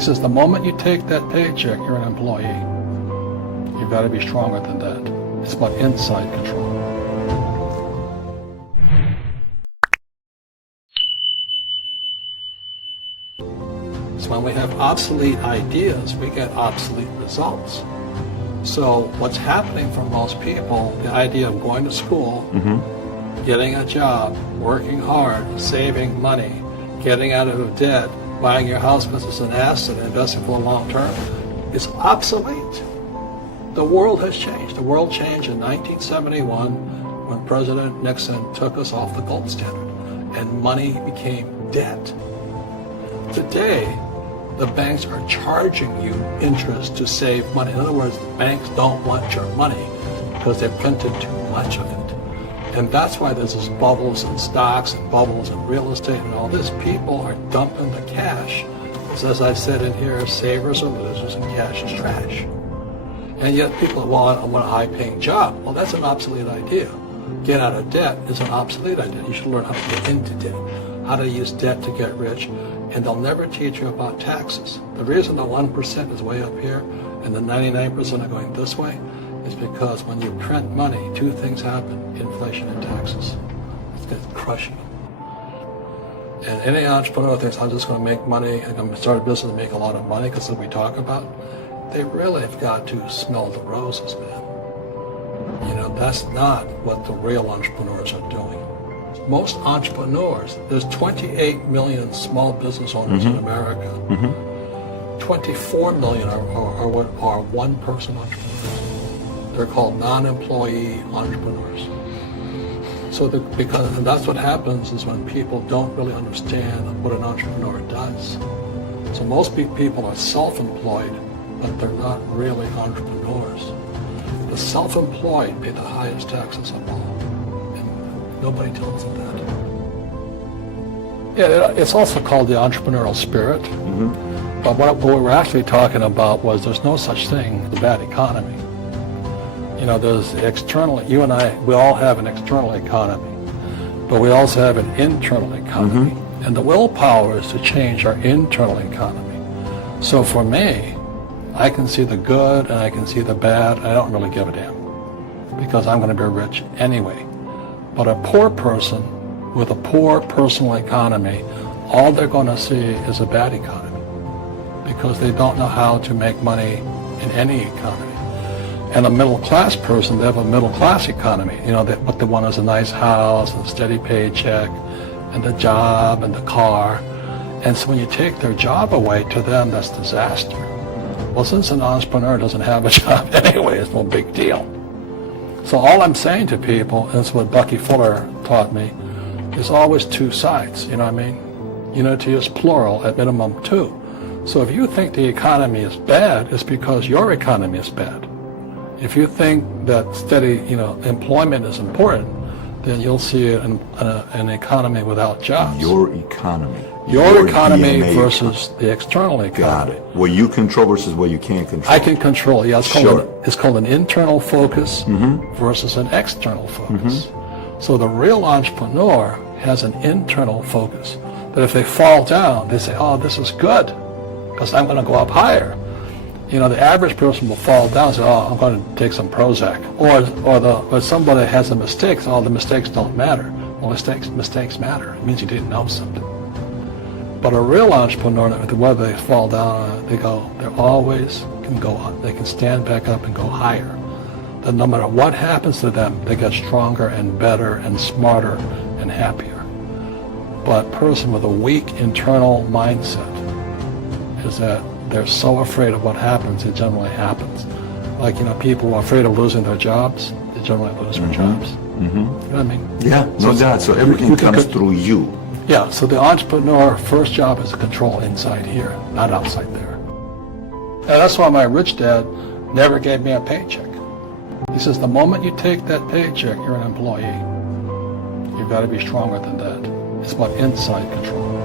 He says, the moment you take that paycheck, you're an employee. You've got to be stronger than that. It's about inside control. So when we have obsolete ideas, we get obsolete results. So what's happening for most people, the idea of going to school, getting a job, working hard, saving money, getting out of debt, buying your house because it's an asset, investing for the long term, is obsolete. The world has changed. The world changed in 1971 when President Nixon took us off the gold standard and money became debt. Today, the banks are charging you interest to save money. In other words, the banks don't want your money because they've printed too much of it. And that's why there's this bubbles in stocks and bubbles in real estate and all this. People are dumping the cash. Because as I said in here, savers are losers and cash is trash. And yet people want a high-paying job. Well, that's an obsolete idea. Get out of debt is an obsolete idea. You should learn how to get into debt, how to use debt to get rich, and they'll never teach you about taxes. The reason the 1% is way up here and the 99% are going this way is because when you print money, two things happen: inflation and taxes. It's going to crush you. And any entrepreneur thinks, I'm just going to make money, I'm going to start a business and make a lot of money because that's what we talk about. They really have got to smell the roses, man. You know, that's not what the real entrepreneurs are doing. Most entrepreneurs, there's 28 million small business owners in America. 24 million are one-person entrepreneurs. They're called non-employee entrepreneurs. So and that's what happens is when people don't really understand what an entrepreneur does. So most people are self-employed, but they're not really entrepreneurs. The self-employed pay the highest taxes of all. And nobody tells them that. Yeah, it's also called the entrepreneurial spirit. But what we were actually talking about was there's no such thing as a bad economy. You know, there's the external, you and I, we all have an external economy, but we also have an internal economy. And the willpower is to change our internal economy. So for me, I can see the good and I can see the bad. I don't really give a damn because I'm going to be rich anyway. But a poor person with a poor personal economy, all they're going to see is a bad economy because they don't know how to make money in any economy. And a middle-class person, they have a middle-class economy. You know, what they want is a nice house, and a steady paycheck, and a job, and the car. And so when you take their job away, to them, that's disaster. Well, since an entrepreneur doesn't have a job anyway, it's no big deal. So all I'm saying to people, and it's what Bucky Fuller taught me, is always two sides, you know what I mean? You know, to use plural, at minimum two. So if you think the economy is bad, it's because your economy is bad. If you think that steady, employment is important, then you'll see an economy without jobs. Your economy. Your economy versus the external economy. Got it. What you control versus what you can't control. I can control, yeah. It's called an internal focus versus an external focus. So the real entrepreneur has an internal focus. That if they fall down, they say, oh, this is good, because I'm going to go up higher. You know, the average person will fall down and say, oh, I'm going to take some Prozac. Or somebody has a mistake, so, oh, the mistakes don't matter. Well, mistakes matter. It means you didn't know something. But a real entrepreneur, whether they fall down, they always can go up. They can stand back up and go higher. That no matter what happens to them, they get stronger and better and smarter and happier. But a person with a weak internal mindset is that they're so afraid of what happens, it generally happens. Like, people who are afraid of losing their jobs, they generally lose their jobs. You know what I mean? Yeah, no doubt. So everything comes through you. Yeah, so the entrepreneur first job is to control inside here, not outside there. And that's why my rich dad never gave me a paycheck. He says, the moment you take that paycheck, you're an employee. You've got to be stronger than that. It's about inside control.